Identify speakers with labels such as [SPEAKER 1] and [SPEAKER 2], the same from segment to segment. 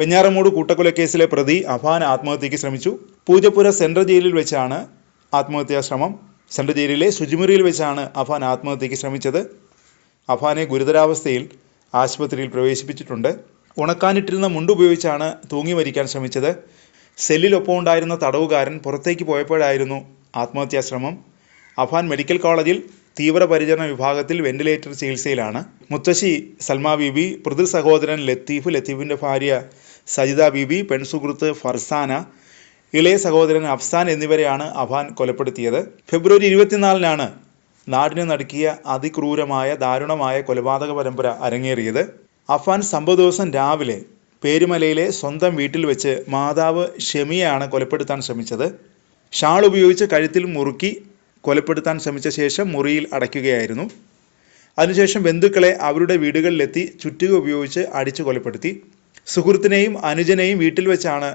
[SPEAKER 1] വെഞ്ഞാറമൂട് കൂട്ടക്കൊലക്കേസിലെ പ്രതി അഫാൻ ആത്മഹത്യയ്ക്ക് ശ്രമിച്ചു. പൂജപ്പുര സെൻട്രൽ ജയിലിൽ വെച്ചാണ് ആത്മഹത്യാ ശ്രമം. സെൻട്രൽ ജയിലിലെ ശുചിമുറിയിൽ വെച്ചാണ് അഫാൻ ആത്മഹത്യയ്ക്ക് ശ്രമിച്ചത്. അഫാനെ ഗുരുതരാവസ്ഥയിൽ ആശുപത്രിയിൽ പ്രവേശിപ്പിച്ചിട്ടുണ്ട്. ഉണക്കാനിട്ടിരുന്ന മുണ്ടുപയോഗിച്ചാണ് തൂങ്ങി മരിക്കാൻ ശ്രമിച്ചത്. സെല്ലിലൊപ്പം ഉണ്ടായിരുന്ന തടവുകാരൻ പുറത്തേക്ക് പോയപ്പോഴായിരുന്നു ആത്മഹത്യാ ശ്രമം. അഫാൻ മെഡിക്കൽ കോളേജിൽ തീവ്രപരിചരണ വിഭാഗത്തിൽ വെന്റിലേറ്റർ ചികിത്സയിലാണ്. മുത്തശ്ശി സൽമാ ബീബി പൃഥൃ സഹോദരൻ ലത്തീഫ് ലത്തീഫിന്റെ ഭാര്യ സജിത ബിബി പെൺസുഹൃത്ത് ഫർസാന ഇളയ സഹോദരൻ അഫ്സാൻ എന്നിവരെയാണ് അഫാൻ കൊലപ്പെടുത്തിയത്. ഫെബ്രുവരി ഇരുപത്തിനാലിനാണ് നാടിനെ നടുക്കിയ അതിക്രൂരമായ ദാരുണമായ കൊലപാതക പരമ്പര അരങ്ങേറിയത്. അഫാൻ സംഭവ ദിവസം രാവിലെ പേരുമലയിലെ സ്വന്തം വീട്ടിൽ വെച്ച് മാതാവ് ഷെമിയാണ് കൊലപ്പെടുത്താൻ ശ്രമിച്ചത്. ഷാൾ ഉപയോഗിച്ച് കഴുത്തിൽ മുറുക്കി കൊലപ്പെടുത്താൻ ശ്രമിച്ച ശേഷം മുറിയിൽ അടയ്ക്കുകയായിരുന്നു. അതിനുശേഷം ബന്ധുക്കളെ അവരുടെ വീടുകളിലെത്തി ചുറ്റിക ഉപയോഗിച്ച് അടിച്ചു കൊലപ്പെടുത്തി. സുഹൃത്തിനെയും അനുജനെയും വീട്ടിൽ വെച്ചാണ്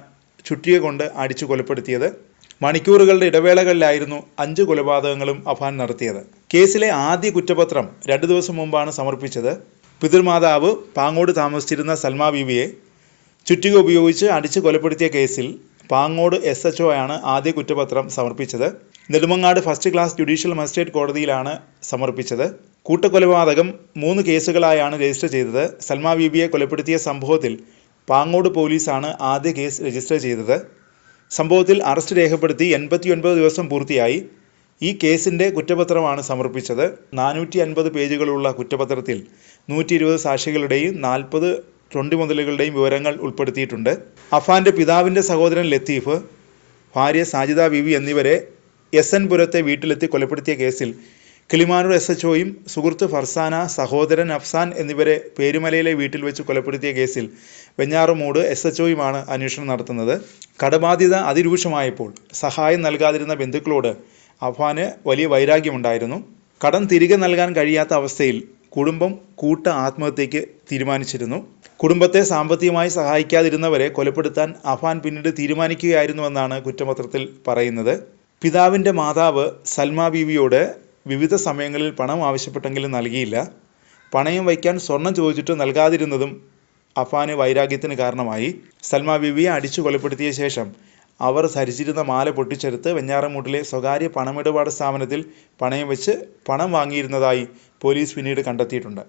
[SPEAKER 1] ചുറ്റിക കൊണ്ട് അടിച്ചു കൊലപ്പെടുത്തിയത്. മണിക്കൂറുകളുടെ ഇടവേളകളിലായിരുന്നു അഞ്ച് കൊലപാതകങ്ങളും അഫാൻ നടത്തിയത്. കേസിലെ ആദ്യ കുറ്റപത്രം രണ്ടു ദിവസം മുമ്പാണ് സമർപ്പിച്ചത്. പിതൃമാതാവ് പാങ്ങോട് താമസിച്ചിരുന്ന സൽമാ ബീവിയെ ചുറ്റിക ഉപയോഗിച്ച് അടിച്ചു കൊലപ്പെടുത്തിയ കേസിൽ പാങ്ങോട് എസ് എച്ച് ആണ് ആദ്യ കുറ്റപത്രം സമർപ്പിച്ചത്. Nedumangad first class judicial magistrate കോടതിയിലാണ് സമർപ്പിച്ചത്. കൂട്ടക്കൊലപാതകം മൂന്ന് കേസുകളായാണ് രജിസ്റ്റർ ചെയ്തത്. സൽമ ബീബിയെ കൊലപ്പെടുത്തിയ സംഭവത്തിൽ പാങ്ങോട് പോലീസാണ് ആദ്യ കേസ് രജിസ്റ്റർ ചെയ്തത്. സംഭവത്തിൽ അറസ്റ്റ് രേഖപ്പെടുത്തി എൺപത്തിയൊൻപത് ദിവസം പൂർത്തിയായി. ഈ കേസിന്റെ കുറ്റപത്രമാണ് സമർപ്പിച്ചത്. നാനൂറ്റി അൻപത് പേജുകളുള്ള കുറ്റപത്രത്തിൽ നൂറ്റി ഇരുപത് സാക്ഷികളുടെയും നാൽപ്പത് മുതലുകളുടെയും വിവരങ്ങൾ ഉൾപ്പെടുത്തിയിട്ടുണ്ട്. അഫാന്റെ പിതാവിന്റെ സഹോദരൻ ലത്തീഫ് ഭാര്യ സാജിദ ബീവി എന്നിവരെ എസ് എൻ പുരത്തെ വീട്ടിലെത്തി കൊലപ്പെടുത്തിയ കേസിൽ കിളിമാനൂർ എസ് എച്ച് ഒയും സുഹൃത്ത് ഫർസാന സഹോദരൻ അഫ്സാൻ എന്നിവരെ പേരുമലയിലെ വീട്ടിൽ വെച്ച് കൊലപ്പെടുത്തിയ കേസിൽ വെഞ്ഞാറുമൂട് എസ് എച്ച് ഒയുമാണ് അന്വേഷണം നടത്തുന്നത്. കടബാധ്യത അതിരൂക്ഷമായപ്പോൾ സഹായം നൽകാതിരുന്ന ബന്ധുക്കളോട് അഫ്വാന് വലിയ വൈരാഗ്യമുണ്ടായിരുന്നു. കടം തിരികെ നൽകാൻ കഴിയാത്ത അവസ്ഥയിൽ കുടുംബം കൂട്ട ആത്മഹത്യയ്ക്ക് തീരുമാനിച്ചിരുന്നു. കുടുംബത്തെ സാമ്പത്തികമായി സഹായിക്കാതിരുന്നവരെ കൊലപ്പെടുത്താൻ അഫാൻ പിന്നീട് തീരുമാനിക്കുകയായിരുന്നുവെന്നാണ് കുറ്റപത്രത്തിൽ പറയുന്നത്. പിതാവിന്റെ മാതാവ് സൽമ ബീവിയോട് വിവിധ സമയങ്ങളിൽ പണം ആവശ്യപ്പെട്ടെങ്കിലും നൽകിയില്ല. പണയം വയ്ക്കാൻ സ്വർണം ചോദിച്ചിട്ട് നൽകാതിരുന്നതും അഫാന് വൈരാഗ്യത്തിന് കാരണമായി. സൽമ ബിബിയെ അടിച്ചു കൊലപ്പെടുത്തിയ ശേഷം അവർ ധരിച്ചിരുന്ന മാല പൊട്ടിച്ചെടുത്ത് വെഞ്ഞാറമൂട്ടിലെ സ്വകാര്യ പണമിടപാട് സ്ഥാപനത്തിൽ പണയം വെച്ച് പണം വാങ്ങിയിരുന്നതായി പോലീസ് പിന്നീട് കണ്ടെത്തിയിട്ടുണ്ട്.